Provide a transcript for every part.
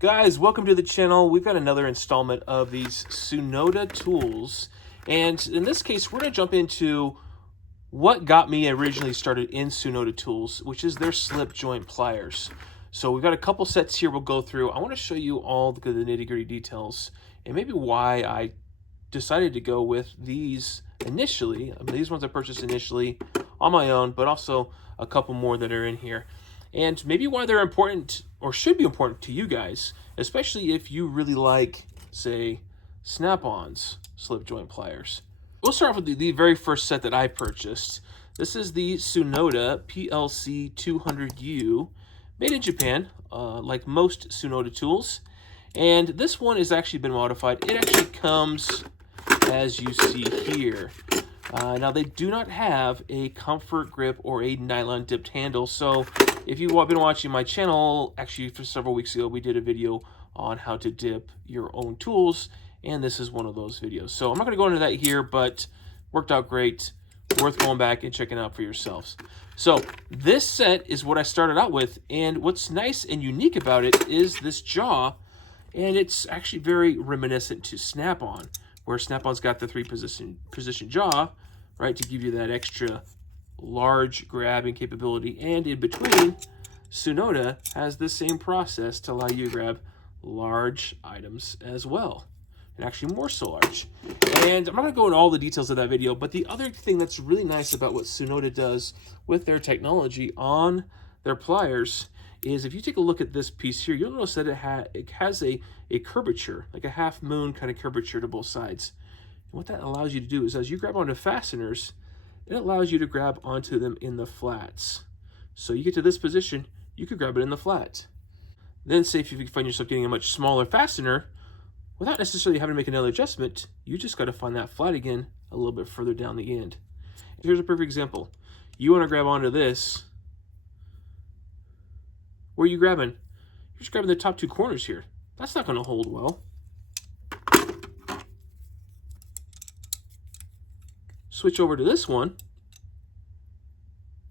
Guys, welcome to the channel. We've got another installment of these Tsunoda tools. And in this case, we're going to jump into what got me originally started in Tsunoda tools, which is their slip joint pliers. So we've got a couple sets here we'll go through. I want to show you all the nitty-gritty details and maybe why I decided to go with these initially. I mean, these ones I purchased initially on my own, but also a couple more that are in here. And maybe why they're important or should be important to you guys, especially if you really like, say, Snap-on's slip joint pliers. We'll start off with the very first set that I purchased. This is the Tsunoda PLC 200U, made in Japan, like most Tsunoda tools. And this one has actually been modified. It actually comes as you see here. Now, they do not have a comfort grip or a nylon dipped handle. So if you've been watching my channel, actually for several weeks ago, we did a video on how to dip your own tools. And this is one of those videos. So I'm not going to go into that here, but worked out great. Worth going back and checking out for yourselves. So this set is what I started out with. And what's nice and unique about it is this jaw. And it's actually very reminiscent to Snap-on, where Snap-on's got the three-position jaw, right, to give you that extra large grabbing capability. And in between, Tsunoda has the same process to allow you to grab large items as well, and actually more so large. And I'm not going to go into all the details of that video, but the other thing that's really nice about what Tsunoda does with their technology on their pliers is if you take a look at this piece here, you'll notice that it has a curvature, like a half moon kind of curvature to both sides. And what that allows you to do is as you grab onto fasteners, it allows you to grab onto them in the flats. So you get to this position, you could grab it in the flat. Then say if you find yourself getting a much smaller fastener, without necessarily having to make another adjustment, you just got to find that flat again a little bit further down the end. Here's a perfect example. You want to grab onto this. Where are you grabbing? You're just grabbing the top two corners here. That's not going to hold well. Switch over to this one.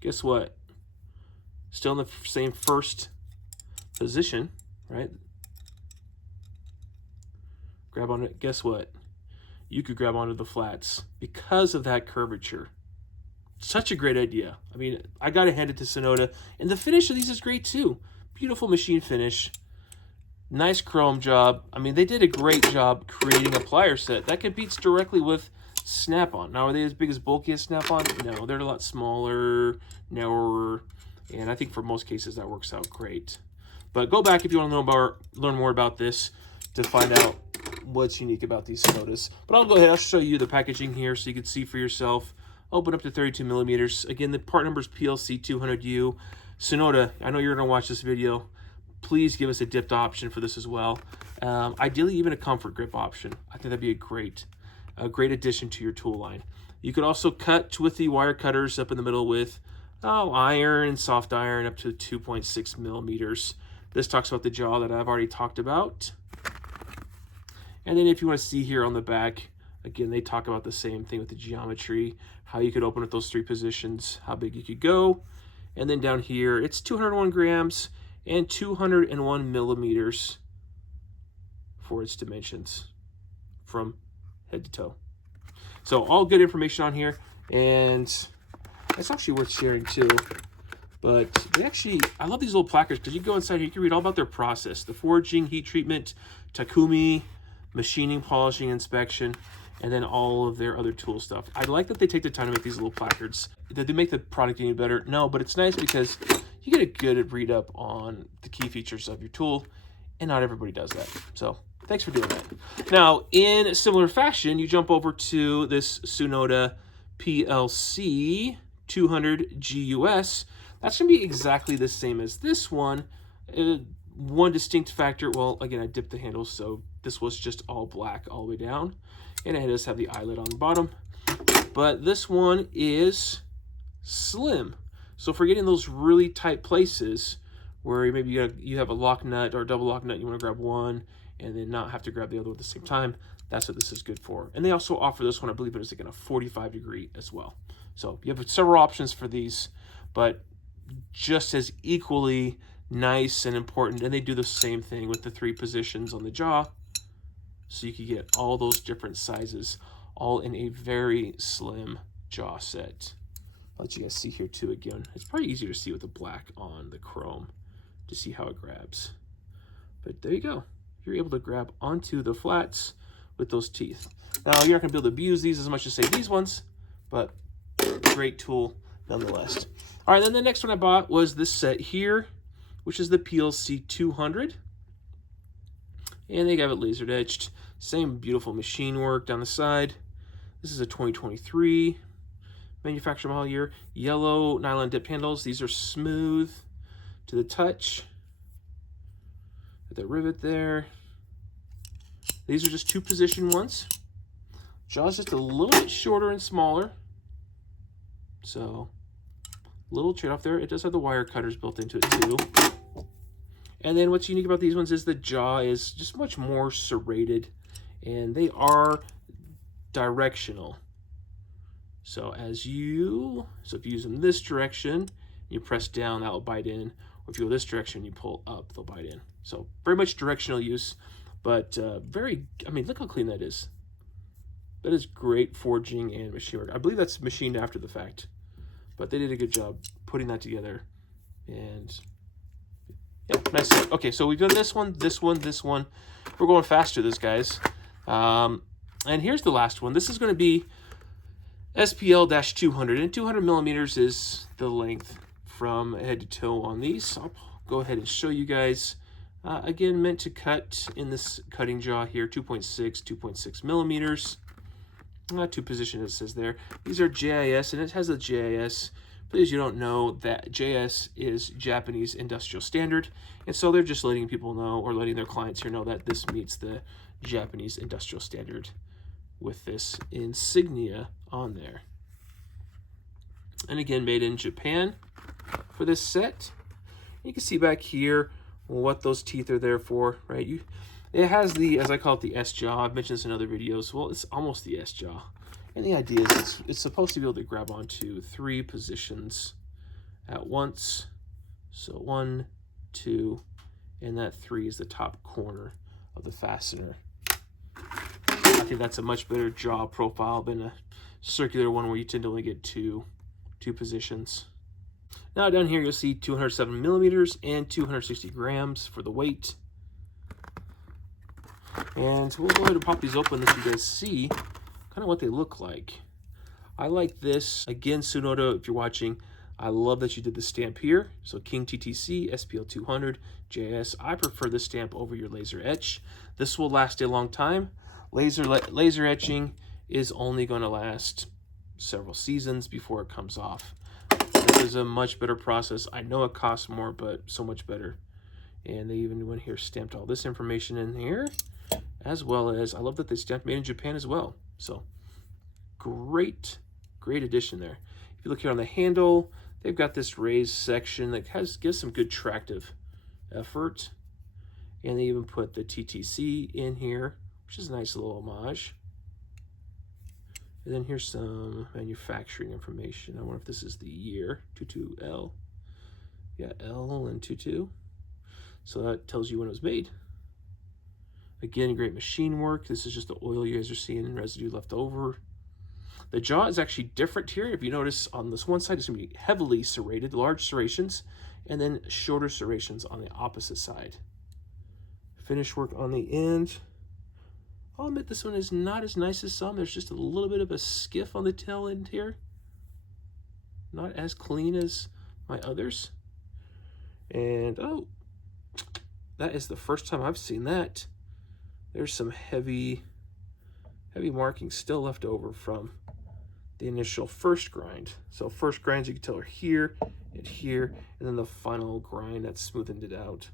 Guess what? Still in the same first position, right? Grab on it. Guess what? You could grab onto the flats because of that curvature. Such a great idea. I mean, I got to hand it to Tsunoda. And the finish of these is great too. Beautiful machine finish. Nice chrome job. I mean, they did a great job creating a plier set that competes directly with Snap-on. Now, are they as big as bulky as Snap-on? No, they're a lot smaller, narrower, and I think for most cases that works out great. But go back if you want to learn more about this to find out what's unique about these Tsunodas. But I'll go ahead, I'll show you the packaging here so you can see for yourself. Open up to 32 millimeters. Again, the part number is PLC 200U. Tsunoda, I know you're going to watch this video. Please give us a dipped option for this as well. Ideally, even a comfort grip option. I think that'd be a great addition to your tool line. You could also cut with the wire cutters up in the middle with iron, soft iron up to 2.6 millimeters. This talks about the jaw that I've already talked about. And then if you want to see here on the back, again, they talk about the same thing with the geometry, how you could open with those three positions, how big you could go. And then down here, it's 201 grams and 201 millimeters for its dimensions from head to toe. So all good information on here, and it's actually worth sharing too. But they actually, I love these little placards because you go inside here, you can read all about their process, the forging, heat treatment, Takumi, machining, polishing, inspection, and then all of their other tool stuff. I like that they take the time to make these little placards. Did they make the product any better? No, but it's nice because you get a good read up on the key features of your tool, and not everybody does that. So thanks for doing that. Now, in similar fashion, you jump over to this Tsunoda PLC 200 GUS. That's going to be exactly the same as this one. One distinct factor, well, again, I dipped the handle, so this was just all black all the way down. And it does have the eyelet on the bottom. But this one is slim. So for getting those really tight places where maybe you have a lock nut or a double lock nut, you want to grab one and then not have to grab the other at the same time, that's what this is good for. And they also offer this one, I believe it is like in a 45 degree as well. So you have several options for these, but just as equally nice and important. And they do the same thing with the 3 positions on the jaw. So you can get all those different sizes, all in a very slim jaw set. I'll let you guys see here too again. It's probably easier to see with the black on the chrome to see how it grabs. But there you go. You're able to grab onto the flats with those teeth. Now, you're not going to be able to abuse these as much as, say, these ones, but great tool nonetheless. All right, then the next one I bought was this set here, which is the PLC 200. And they have it laser etched. Same beautiful machine work down the side. This is a 2023 manufacturer model year. Yellow nylon dip handles. These are smooth to the touch. Got that rivet there. These are just 2-position ones. Jaw's just a little bit shorter and smaller. So, little trade-off there. It does have the wire cutters built into it too. And then what's unique about these ones is the jaw is just much more serrated, and they are directional. So if you use them this direction, you press down, that will bite in. Or if you go this direction, you pull up, they'll bite in. So very much directional use, but I mean, look how clean that is. That is great forging and machine work. I believe that's machined after the fact, but they did a good job putting that together. And yeah, nice set. Okay, so we've done this one, this one, this one. We're going fast through this, guys. And here's the last one. This is going to be SPL-200, and 200 millimeters is the length from head to toe on these. I'll go ahead and show you guys. Again, meant to cut in this cutting jaw here, 2.6 millimeters. 2-position, it says there. These are JIS, and it has a JIS. Please, you don't know that JS is Japanese Industrial Standard, and so they're just letting people know, or letting their clients here know, that this meets the Japanese Industrial Standard with this insignia on there. And again, made in Japan for this set. You can see back here what those teeth are there for, right? It has the, as I call it, the S-jaw. I've mentioned this in other videos. Well, it's almost the S-jaw. And the idea is it's supposed to be able to grab onto 3 positions at once. So 1, 2, and that 3 is the top corner of the fastener. I think that's a much better jaw profile than a circular one where you tend to only get two positions. Now down here you'll see 207 millimeters and 260 grams for the weight. And we'll go ahead and pop these open so you guys see kind of what they look like. I like this. Again, Tsunoda, if you're watching, I love that you did the stamp here. So King TTC, SPL 200, JS. I prefer this stamp over your laser etch. This will last a long time. Laser etching is only going to last several seasons before it comes off. This is a much better process. I know it costs more, but so much better. And they even went here, stamped all this information in here, as well as, I love that they stamped made in Japan as well. So great addition there. If you look here on the handle, they've got this raised section that gives some good tractive effort. And they even put the TTC in here, which is a nice little homage. And then here's some manufacturing information. I wonder if this is the year, 22L. Yeah, L and 22. So that tells you when it was made. Again, great machine work. This is just the oil you guys are seeing and residue left over. The jaw is actually different here. If you notice, on this one side, it's going to be heavily serrated, large serrations, and then shorter serrations on the opposite side. Finish work on the end. I'll admit this one is not as nice as some. There's just a little bit of a skiff on the tail end here. Not as clean as my others. And, oh, that is the first time I've seen that. There's some heavy markings still left over from the initial first grind. So first grinds, you can tell, are here and here, and then the final grind that smoothened it out.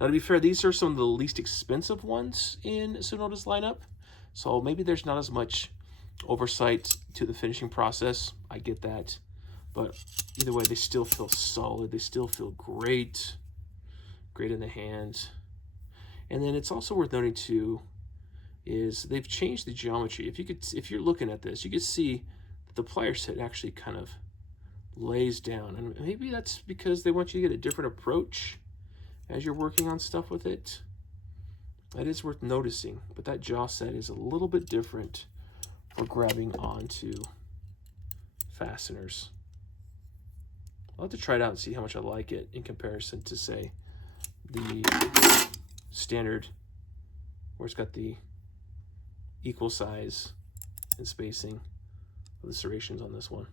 Now, to be fair, these are some of the least expensive ones in Tsunoda's lineup, so maybe there's not as much oversight to the finishing process. I get that, but either way, they still feel solid. They still feel great in the hand. And then it's also worth noting too is they've changed the geometry. If you're looking at this, you can see that the pliers head actually kind of lays down. And maybe that's because they want you to get a different approach as you're working on stuff with it. That is worth noticing, but that jaw set is a little bit different for grabbing onto fasteners. I'll have to try it out and see how much I like it in comparison to, say, the standard, where it's got the equal size and spacing of the serrations on this one.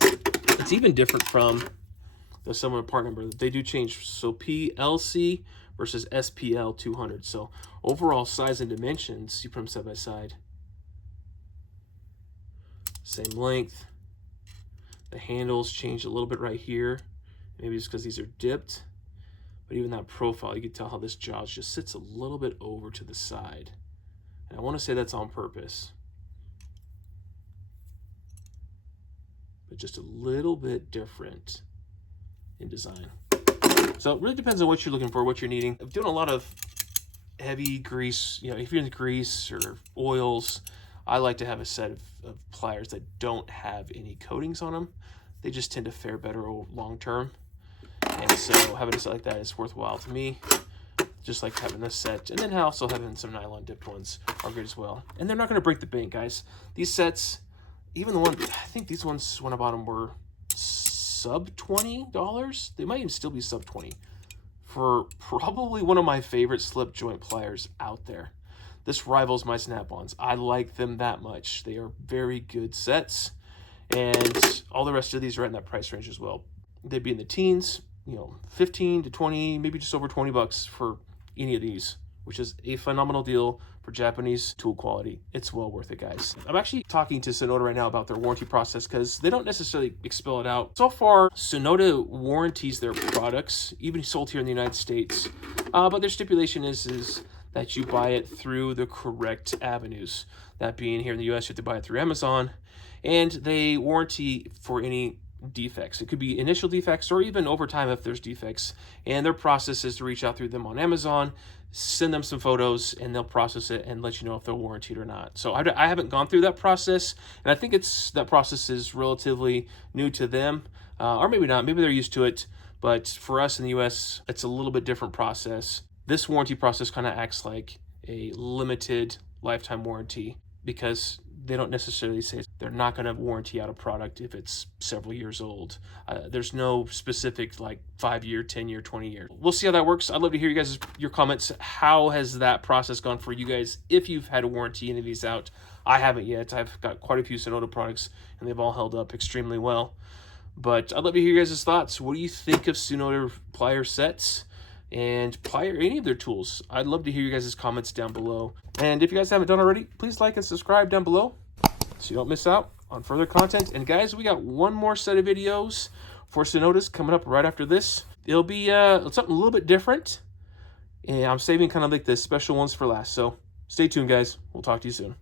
It's even different from the sum of part number. They do change. So PLC versus SPL 200. So overall size and dimensions, you put them side by side. Same length. The handles changed a little bit right here. Maybe it's because these are dipped. But even that profile, you can tell how this jaws just sits a little bit over to the side. And I want to say that's on purpose. But just a little bit different in design. So it really depends on what you're looking for, what you're needing. I'm doing a lot of heavy grease, you know, if you're into grease or oils, I like to have a set of pliers that don't have any coatings on them. They just tend to fare better long term. And so having a set like that is worthwhile to me. Just like having this set. And then also having some nylon dipped ones are good as well. And they're not going to break the bank, guys. These sets, even the one, I think these ones when I bought them were sub $20. They might even still be sub 20 for probably one of my favorite slip joint pliers out there. This rivals my snap-ons. I like them that much. They are very good sets, and all the rest of these are in that price range as well. They'd be in the teens, you know, 15 to 20, maybe just over 20 bucks for any of these, which is a phenomenal deal for Japanese tool quality. It's well worth it, guys. I'm actually talking to Tsunoda right now about their warranty process because they don't necessarily expel it out. So far, Tsunoda warranties their products, even sold here in the United States. But their stipulation is that you buy it through the correct avenues. That being here in the US, you have to buy it through Amazon. And they warranty for any defects. It could be initial defects or even over time if there's defects. And their process is to reach out through them on Amazon, send them some photos, and they'll process it and let you know if they're warranted or not. So I haven't gone through that process, and I think that process is relatively new to them, or maybe not. Maybe they're used to it, but for us in the US, it's a little bit different process. This warranty process kind of acts like a limited lifetime warranty because they don't necessarily say they're not going to warranty out a product if it's several years old. There's no specific like 5-year, 10-year, 20-year. We'll see how that works. I'd love to hear your comments. How has that process gone for you guys if you've had a warranty any of these out? I haven't yet. I've got quite a few Tsunoda products and they've all held up extremely well. But I'd love to hear your guys' thoughts. What do you think of Tsunoda plier sets and plier any of their tools? I'd love to hear you guys' comments down below. And if you guys haven't done already, please like and subscribe down below so you don't miss out on further content. And guys, we got one more set of videos for Tsunodas coming up right after this. It'll be something a little bit different, and I'm saving kind of like the special ones for last. So stay tuned, guys. We'll talk to you soon.